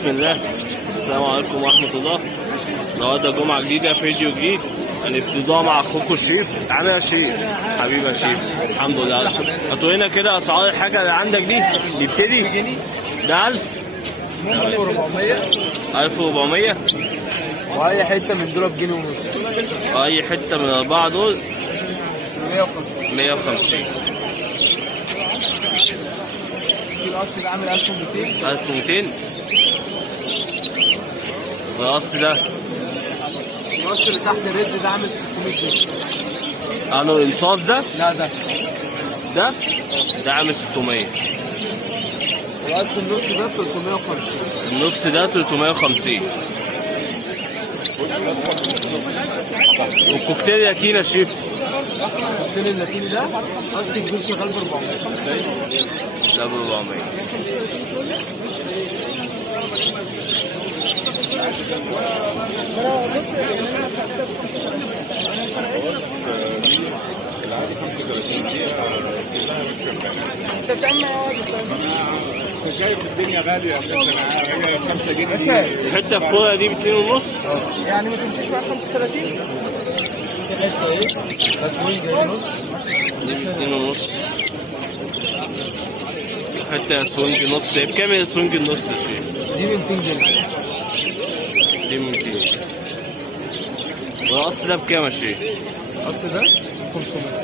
بسم الله. السلام عليكم ورحمة الله. النهارده جمعة جديدة، فيديو جديد هنبتديها مع اخوكم الشيف. عامل ايه يا شيف؟ حبيبي يا شيف، الحمد لله. هاتوا لنا كده اسعار الحاجة اللي عندك دي. نبتدي ده 1000 1400 واي حته من دول بجنيه ونص. اي حتة من الاربعة دول 150. الاصل ده عامل 1200. 1200. والاصل ده الاصل اللي تحت الرد ده عامل 600 جنيه. انا الانصاص ده لا ده عامل 600. الاصل النص ده 350. النص ده 350. والكوكتيل ياتينا يا شيف. الكوكتيل اللاتيني ده اصل الجول شغال ب 400. ده ب 400. انت بتعمل ايه؟ شايف الدنيا غاليه اساسا، هي 5 جنيه. الحته الفوقه دي ب 2 ونص. يعني ما تمشيش مع 35. حته ايه؟ تسويق ونص. دي ب 2 ونص. حته سوينج نص. بكام السوينج النص يا شيخ؟ دي ب 200 جنيه. دي 200. والاصل ده بكام يا شيخ؟ الاصل ده 500.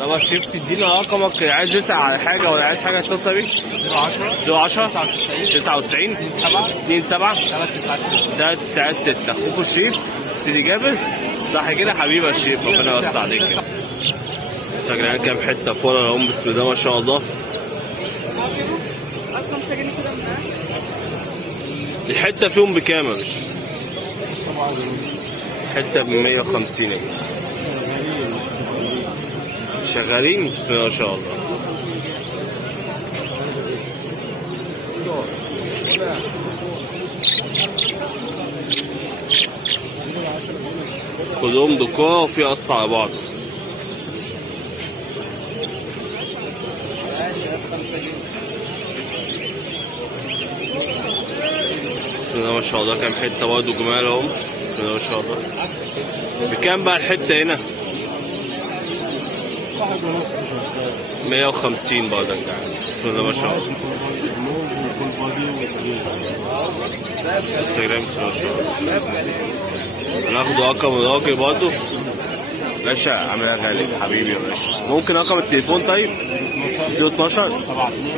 طب يا شيف تدينا رقمك، عايز يسأل على حاجه ولا عايز حاجه اتصل بيك؟ 010 99 27 396. اخوكم الشيف سيدي جابر، صح كده حبيبي يا شيف، ربنا يوسع عليك. بس يا جدعان كام حته فوق اهم، بسم الله ما شاء الله. الحته فيهم بكام يا باشا؟ حته ب 150 جنيه. شغالين بسم الله ما شاء الله. كلهم دكار وفي قص على بعض. بسم الله ما شاء الله. كام حته برضه جمال اهو، بسم الله ما شاء الله. بكام بقى الحته هنا؟ 150 برضه. بسم الله ما شاء الله. انستجرام بسم الله ما شاء الله. هناخد رقم الراجل برضه. باشا عامل ايه غالي حبيبي يا باشا؟ ممكن رقم التليفون طيب؟ 012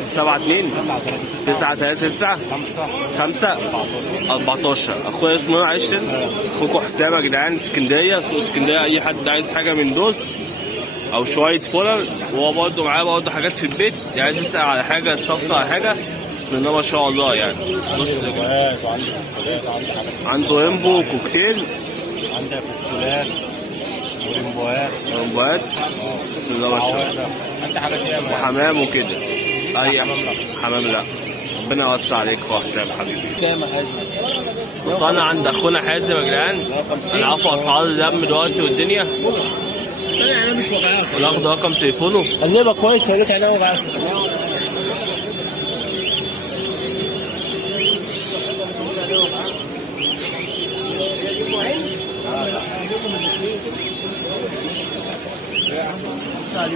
72 939 5 14. اخويا اسمه ايه معلش؟ اخوكم حسام يا جدعان، اسكندريه، سوق اسكندريه. اي حد عايز حاجه من دول او شويه فولر، وهو برضه معاه برضه حاجات في البيت، عايز يسال على حاجه يستفسر على حاجه، بسم الله ما شاء الله. يعني بص عنده ريمبو وكوكتيل. عندك كوكتيلات وريمبوات. بسم الله ما شاء الله. عندي حاجات ياما وحمام وكده. اي حمام لا. ربنا يوسع عليك يا حسام حبيبي. كام يا حازم؟ وصلنا عند اخونا حازم يا جدعان. هنعرفوا اسعار الدم دلوقتي والدنيا. انا مش واقعي. وناخد رقم تليفونه. اللعبه كويس، هقول لك انا واقعي.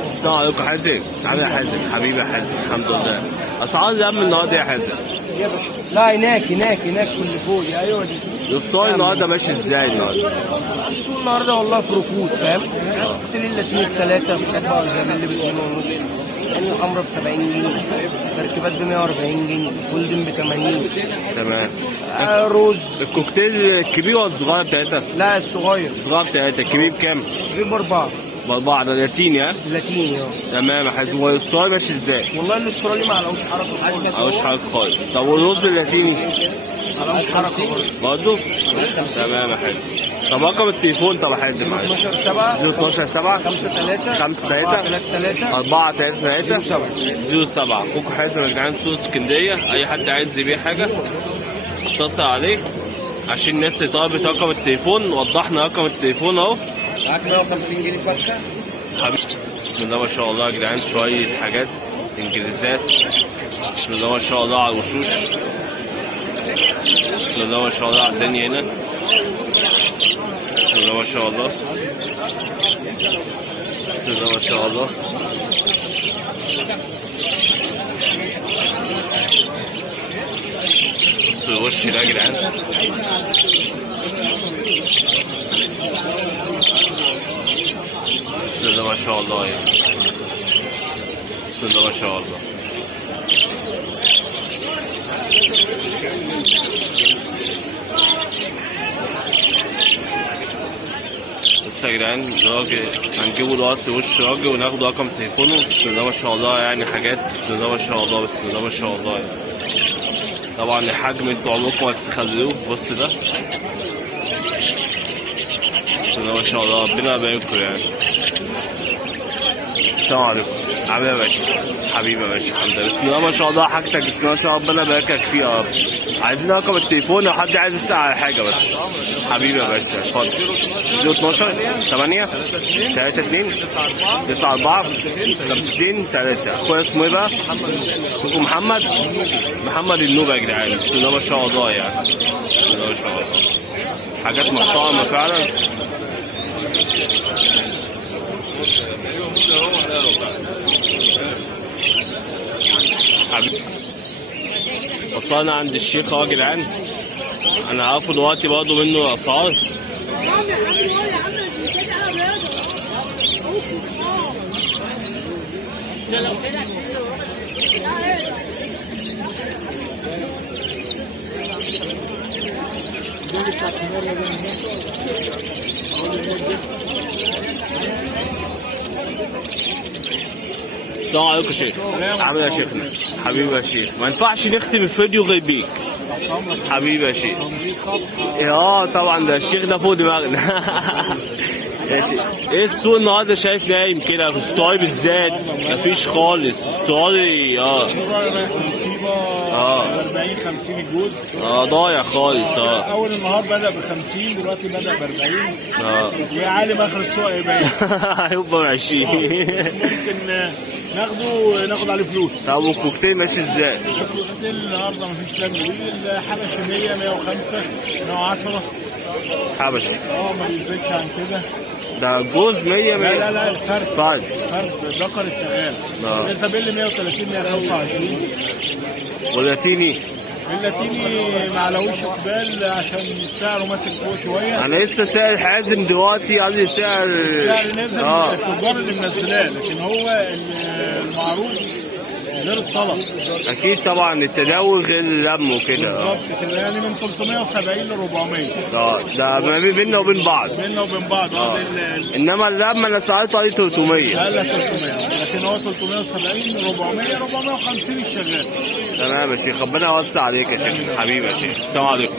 السلام عليكم حازم. عامل ايه يا حازم؟ حبيبي يا حازم، الحمد لله. اسعار الدم النهارده يا حازم؟ لا هناك في اللي فوق دي. ايوه دي. الاسطوانه النهارده ماشي ازاي النهارده؟ السوق النهارده والله في ركود، فاهم؟ كوكتيل اللاتيني ب3 ب 7 والزبادي ب 2 ونص. الحمرا ب 70 جنيه. تركيبات ب 140 جنيه. جولدن ب 80. تمام. روز. الكوكتيل الكبير ولا الصغير بتاعتها؟ لا الصغير. الصغير بتاعتها. الكبير بكام؟ ب 4. ب4 ده لاتيني ها؟ لاتيني تمام يا حازم. والاسطوانه ماشي ازاي؟ والله الاسترالي ما علوش حركه خالص. معلوش حاجه خالص. طب والرز اللاتيني؟ علوش حركه برضه؟ تمام يا حازم. طب رقم التليفون طب يا حازم معلش. 012 7 5 3 4 3 07. اخوكم حازم يا جدعان، سوق اسكندريه. اي حد عايز يبيع حاجه اتصل عليه عشان الناس تطلب رقم التليفون. وضحنا رقم التليفون اهو. معاك 150 جنيه فكه حبيبي. بسم الله ما شاء الله يا جدعان. شويه حاجات انجليزات بسم الله ما شاء الله على الوشوش. بسم الله ما شاء الله على الدنيا هنا. بسم الله ما شاء الله. بسم الله ما شاء الله. بصوا الوش ده يا جدعان. بسم الله ما شاء الله يعني. بسم الله ما شاء الله. بصوا يا جدعان راجل هنجيبه دلوقتي وش راجل وناخد رقم تليفونه. بسم الله ما شاء الله يعني حاجات بسم الله ما شاء الله. بسم الله ما شاء الله يعني. طبعا الحجم انتوا عمركم ما تتخيلوه. بص ده بسم الله ما شاء الله ربنا يبارككم يعني. السلام عليكم. عامل ايه يا باشا؟ حبيبي يا باشا الحمد لله. بسم الله ما شاء الله حاجتك بسم الله ما شاء الله ربنا يباركك فيها يا رب. عايزين رقم التليفون لو حد عايز يسأل على حاجة بس. حبيبي يا باشا اتفضل. 012 8 32 94 65 3. اخويا اسمه ايه بقى؟ اخوكم محمد؟ محمد النوبة يا جدعان. بسم الله ما شاء الله يعني. بسم الله ما شاء الله. حاجات محترمة فعلا. حبيبي وصلنا عند الشيخ اهو يا جدعان. انا هاخد دلوقتي برضه منه الاسعار. السلام عليكم يا شيخ. عامل ايه يا شيخنا؟ حبيبي يا شيخ. ما ينفعش نختم الفيديو غير بيك. حبيبي يا شيخ. طبعا ده الشيخ ده فوق دماغنا. يا شيخ ايه السوق النهارده شايف نايم كده في الستوري بالذات؟ مفيش خالص ستوري 40 50 الجوز. ضايع خالص. اول النهار بدا ب 50 دلوقتي بدا ب 40. ويا عالم اخر السوق هيبقى هيبقى 20. ممكن ناخد عليه فلوس. طب والكوكتيل ماشي ازاي؟ الكوكتيل النهارده مفيش كلام جديد. الحبشي 100 105 110. حبشي ما بيزيدش عن كده. ده جوز 100 لا الفرد فرد ذكر الشغال. الزبيل 130 125. واللاتيني معلوش اقبال عشان سعره ماسك فوق شويه. انا لسه سعر حازم دلوقتي قال لي سعر نزل. التجار اللي منزلاه لكن هو المعروض غير الطلب. اكيد طبعا التداول غير اللم وكده. بالظبط كده يعني من 370 ل 400. ده ما بيننا وبين بعض. انما اللم انا سالته عليه 300. لا 300 لكن هو 370 400 450 الشغال. تمام يا شيخ ربنا يوسع عليك يا شيخ. حبيبي يا شيخ. السلام عليكم.